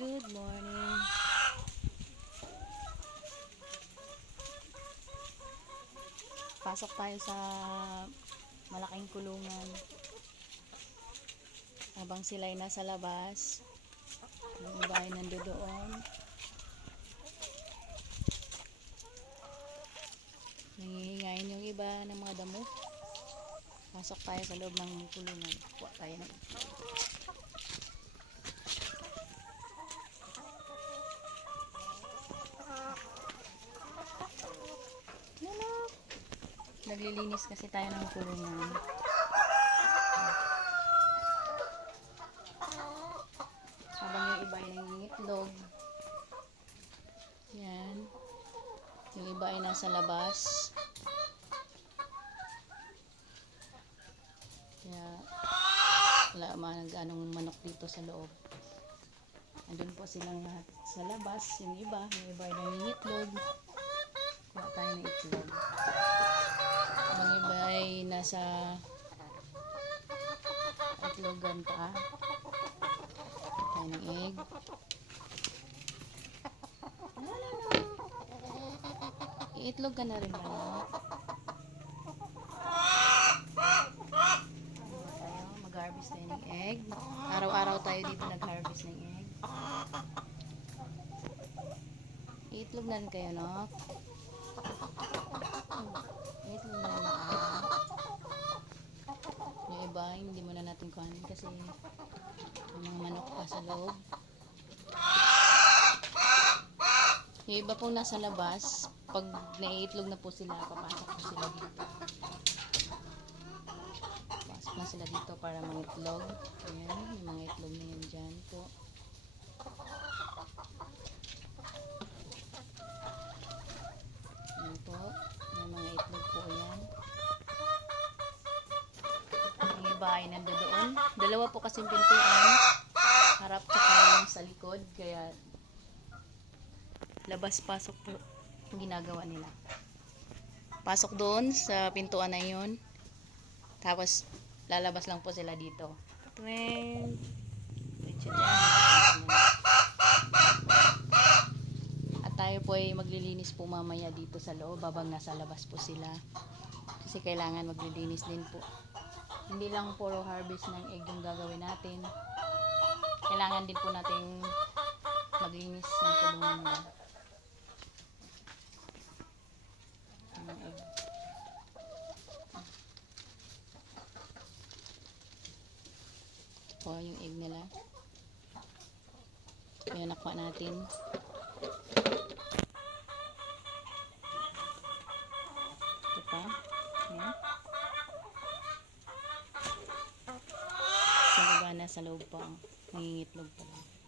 Good morning. Pasok tayo sa malaking kulungan. Habang sila ay nasa labas, yung iba ay nandoon. Nangihingayin yung iba ng mga damo. Pasok tayo sa loob ng kulungan. Kuha tayo Naglilinis kasi tayo ng kulungan. Habang yung iba ay nangingitlog. Yan. Yung iba ay nasa labas. Kaya wala man anong manok dito sa loob. Andun po silang lahat sa labas. Yung iba, yung iba ay nangingitlog. Kuha tayo ng itlog. Nasa itlogan pa. Tayo ng egg. Wala na. Iitlog ka na rin ba? mag-harvest tayo ng egg. Araw-araw tayo dito nag-harvest ng egg. Iitlog na rin kayo, no? Iitlog na rin ako. Yung iba, hindi muna natin kuhanin kasi may mga manok pa sa loob. Yung iba pong nasa labas, pag naiitlog na po sila, papasok po sila dito. Pasok na sila dito para mangitlog. Ayan, yung mga itlog na yun dyan po. Ayan po. May mga itlog po yan. Yung iba ay nandoon. Dalawa po kasing pintuan. Harap tsaka yung sa likod. Kaya labas-pasok po ginagawa nila. Pasok doon sa pintuan na yun. Tapos lalabas lang po sila dito. At tayo po ay maglilinis po mamaya dito sa loob habang nasa labas po sila. Kasi kailangan maglilinis din po. Hindi lang puro harvest ng egg yung gagawin natin. Kailangan din po nating maglinis ng kulungan nila. Ng egg. po yung egg nila. Kaya nakuha natin. Ito pa. Ayan. Sa baba na sa loob pa. Nangingitlog pa lang.